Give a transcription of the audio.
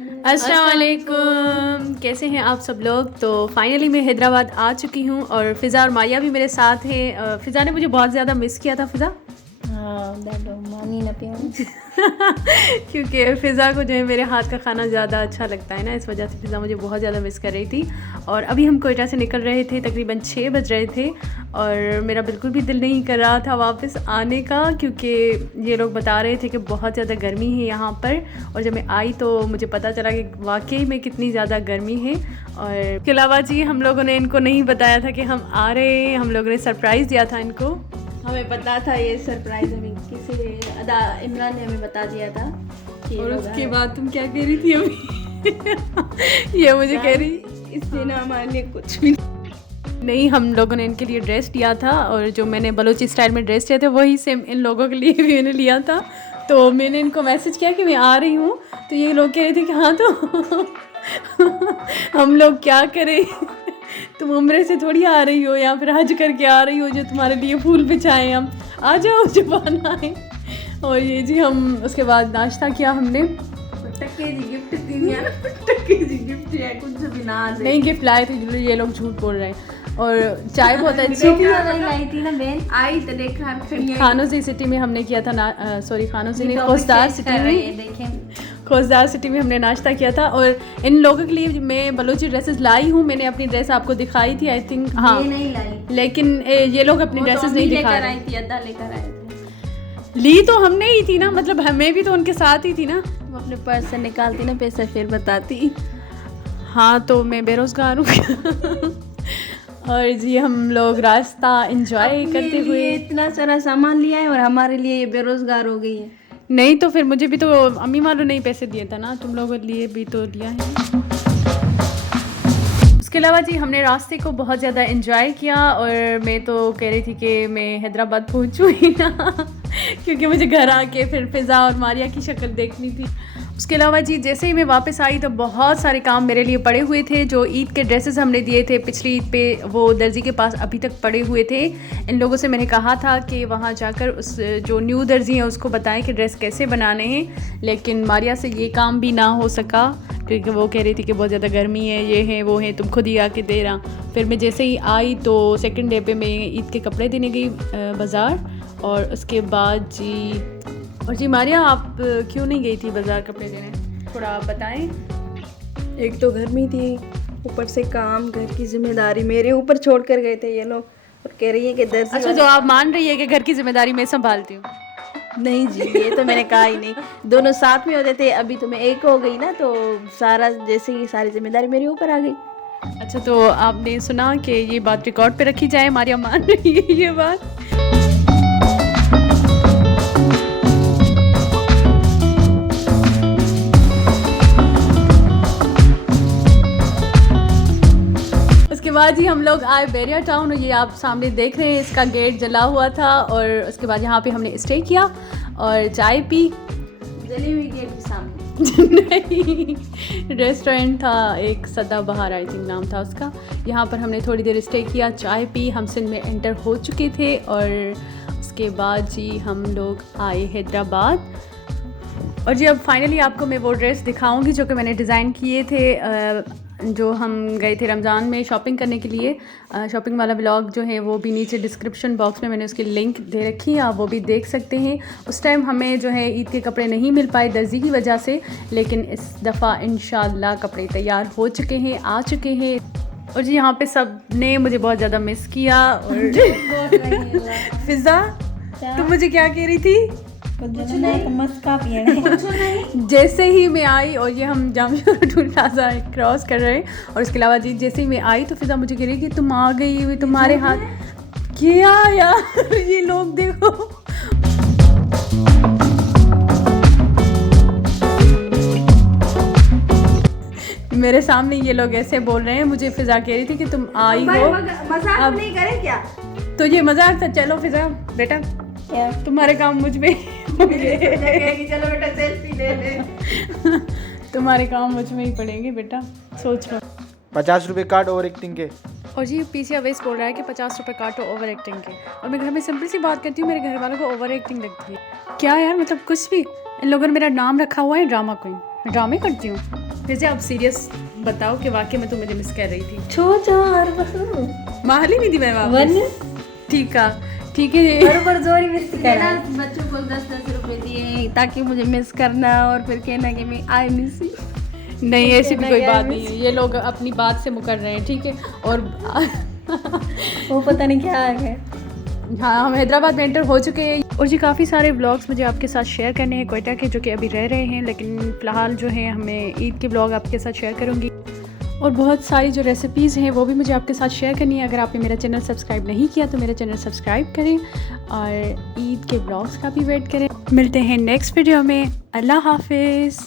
अस्सलाम वालेकुम, कैसे हैं आप सब लोग। तो फाइनली मैं हैदराबाद आ चुकी हूँ और फ़िज़ा और मारिया भी मेरे साथ हैं। फ़िज़ा ने मुझे बहुत ज़्यादा मिस किया था। फ़िज़ा क्योंकि फ़िज़ा को जो है मेरे हाथ का खाना ज़्यादा अच्छा लगता है ना, इस वजह से फ़िज़ा मुझे बहुत ज़्यादा मिस कर रही थी। और अभी हम कोयटा से निकल रहे थे, तकरीबन 6 बज रहे थे और मेरा बिल्कुल भी दिल नहीं कर रहा था वापस आने का, क्योंकि ये लोग बता रहे थे कि बहुत ज़्यादा गर्मी है यहाँ पर। और जब मैं आई तो मुझे पता चला कि वाकई में कितनी ज़्यादा गर्मी है। और इसके अलावा जी हम लोगों ने इनको नहीं बताया था कि हम आ रहे हैं, हम लोगों ने सरप्राइज़ दिया था इनको। हमें पता था ये सरप्राइज, हमें किसी अदा इमरान ने हमें बता दिया था। और उसके बाद तुम क्या कह रही थी अभी? ये मुझे कह रही इस दिन हमारे लिए कुछ भी नहीं। हम लोगों ने इनके लिए ड्रेस लिया था और जो मैंने बलोची स्टाइल में ड्रेस लिया था वही सेम इन लोगों के लिए भी मैंने लिया था। तो मैंने इनको मैसेज किया कि मैं आ रही हूँ, तो ये लोग कह रहे थे कि हाँ तो हम लोग क्या करें, तुम उम्रे से थोड़ी आ रही हो या फिर हज करके आ रही हो जो तुम्हारे लिए फूल बिछाएं, हम आ जाओ जब आना है। और ये जी हम उसके बाद नाश्ता किया हमने। टक्के जी गिफ्ट दी है ना, टक्के जी गिफ्ट है, कुछ भी ना दे। नहीं गिफ्ट लाए थे, ये लोग झूठ बोल रहे हैं। और चाय बहुत अच्छी थी। लाई थी ना बहन, आई तो देखा खानों सिटी में हमने किया था ना, सॉरी खानों से नहीं, खोजदार सिटी में। देखें खोजदार सिटी में हमने नाश्ता किया था। और इन लोगों के लिए मैं बलोची ड्रेसेस लाई हूँ। मैंने अपनी ड्रेस आपको दिखाई थी आई थिंक, हाँ नहीं लाई, लेकिन ये लोग अपनी ड्रेसेस नहीं दिखा रहे। आई थी, अद्दा लेकर आए थे। ली तो हमने ही थी ना, मतलब हमें भी तो उनके साथ ही थी ना। तुम अपने पर्स से निकालती ना पैसा फिर बताती। हाँ तो मैं बेरोजगार हूँ। और जी हम लोग रास्ता एंजॉय करते हुए इतना सारा सामान लिया है और हमारे लिए ये बेरोजगार हो गई है। नहीं तो फिर मुझे भी तो अम्मी वालों ने ही पैसे दिए था ना, तुम लोगों के लिए भी तो लिया है। उसके अलावा जी हमने रास्ते को बहुत ज़्यादा एंजॉय किया और मैं तो कह रही थी कि मैं हैदराबाद पहुंचूँ ही ना, क्योंकि मुझे घर आके फिर फ़िज़ा और मारिया की शक्ल देखनी थी। उसके अलावा जी जैसे ही मैं वापस आई तो बहुत सारे काम मेरे लिए पड़े हुए थे। जो ईद के ड्रेसेस हमने दिए थे पिछली ईद पे, वो दर्जी के पास अभी तक पड़े हुए थे। इन लोगों से मैंने कहा था कि वहाँ जाकर उस जो न्यू दर्जी हैं उसको बताएं कि ड्रेस कैसे बनाने हैं, लेकिन मारिया से ये काम भी ना हो सका क्योंकि वो कह रही थी कि बहुत ज़्यादा गर्मी है, ये है वो है, तुम खुद ही आके दे रहा। फिर मैं जैसे ही आई तो सेकेंड डे पे मैं ईद के कपड़े देने गई बाज़ार। और उसके बाद जी और जी मारिया आप क्यों नहीं गई थी बाज़ार कपड़े देने, थोड़ा आप बताएं। एक तो गर्मी थी, ऊपर से काम, घर की जिम्मेदारी मेरे ऊपर छोड़ कर गए थे ये लोग, और कह रही है कि दर्जी। अच्छा जो आप मान रही है कि घर की जिम्मेदारी मैं संभालती हूँ। नहीं जी ये तो मैंने कहा ही नहीं, दोनों साथ में होते थे, अभी तो मैं एक हो गई ना, तो सारा जैसे ही सारी जिम्मेदारी मेरे ऊपर आ गई। अच्छा तो आपने सुना कि ये बात रिकॉर्ड पे रखी जाए, मारिया मान रही है ये बात। उसके बाद ही हम लोग आए बैरिया टाउन, ये आप सामने देख रहे हैं, इसका गेट जला हुआ था। और उसके बाद यहाँ पे हमने स्टे किया और चाय पी। जली हुई गेट के सामने नहीं रेस्टोरेंट था एक, सदाबहार आई थिंक नाम था उसका। यहाँ पर हमने थोड़ी देर स्टे किया, चाय पी, हम सिंध में एंटर हो चुके थे। और उसके बाद जी हम लोग आए हैदराबाद। और जी अब फाइनली आपको मैं वो ड्रेस दिखाऊंगी जो कि मैंने डिज़ाइन किए थे। जो हम गए थे रमज़ान में शॉपिंग करने के लिए, शॉपिंग वाला व्लॉग जो है वो भी नीचे डिस्क्रिप्शन बॉक्स में मैंने उसकी लिंक दे रखी है, आप वो भी देख सकते हैं। उस टाइम हमें जो है ईद के कपड़े नहीं मिल पाए दर्जी की वजह से, लेकिन इस दफ़ा इंशाल्लाह कपड़े तैयार हो चुके हैं, आ चुके हैं। और जी यहाँ पे सब ने मुझे बहुत ज़्यादा मिस किया। और फ़िज़ा तुम मुझे क्या कह रही थी? कुछ नहीं। जैसे ही मैं आई और ये हम जामिया प्लाजा क्रॉस कर रहे हैं, और उसके अलावा जी जैसे ही मैं आई तो फ़िज़ा मुझे कह रही कि तुम आ गई हुई, तुम्हारे हाथ क्या यार ये लोग देखो। मेरे सामने ये लोग ऐसे बोल रहे हैं, मुझे फ़िज़ा कह रही थी कि तुम आई हो। मजाक नहीं करे क्या? तो ये मजाक था। चलो फ़िज़ा बेटा तुम्हारे काम मुझ में चलो बेटा सेल्फी ले ले। तुम्हारे काम मुझ में ही पड़ेंगे बेटा, सोच लो। 50 रुपये काट ओवर एक्टिंग के। और जी पीछे अवेश बोल रहा है कि 50 रुपये काटो ओवर एक्टिंग के। और मैं घर में सिंपल सी बात करती हूँ, मेरे घर वालों को ओवर एक्टिंग लगती है क्या यार, मतलब कुछ भी। इन लोगों ने मेरा नाम रखा हुआ है ड्रामा क्वीन, मैं ड्रामे करती हूँ। फिर अब सीरियस बताओ कि वाकई में तुम मुझे मिस कर रही थी। छो चार बस माहली नहीं दी मैं वन वापस। ठीक है बरोबर जोरी मिस करना। बच्चों को 10-10 रुपए दिए ताकि मुझे मिस करना और फिर कहना कि मैं आई मिस यू। नहीं ऐसी भी कोई बात नहीं है, ये लोग अपनी बात से मुकर रहे हैं, ठीक है। और वो पता नहीं क्या आ गया। हाँ, हम हैदराबाद में एंटर हो चुके हैं और जी काफ़ी सारे व्लॉग्स मुझे आपके साथ शेयर करने हैं क्वेटा के, जो कि अभी रह रहे हैं, लेकिन फ़िलहाल जो है हमें ईद के व्लॉग आपके साथ शेयर करूँगी। और बहुत सारी जो रेसिपीज़ हैं वो भी मुझे आपके साथ शेयर करनी है। अगर आपने मेरा चैनल सब्सक्राइब नहीं किया तो मेरा चैनल सब्सक्राइब करें और ईद के व्लॉग्स का भी वेट करें। मिलते हैं नेक्स्ट वीडियो में। अल्लाह हाफिज़।